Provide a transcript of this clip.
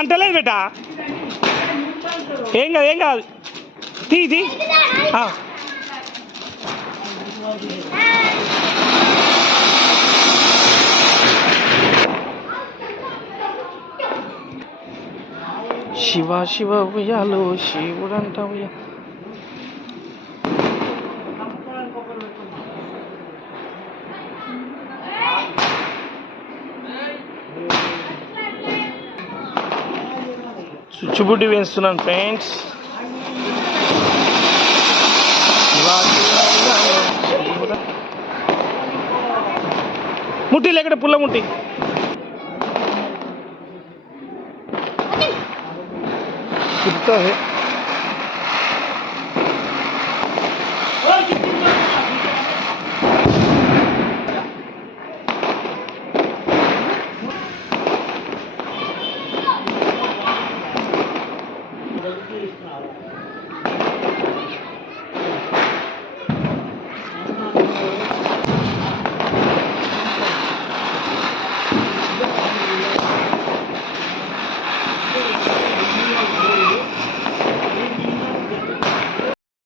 అంటలేదు బేట, ఏం కాదు ఏం కాదు, తీ తీ. శివ శివ ఉయ్యాలో శివుడంట ఉయ్యా. చుచ్చుబుడ్డి వేస్తున్నాను ఫ్రెండ్స్. ముట్టి లేకడ పుల్ల ముట్టి. కుత్తా హే.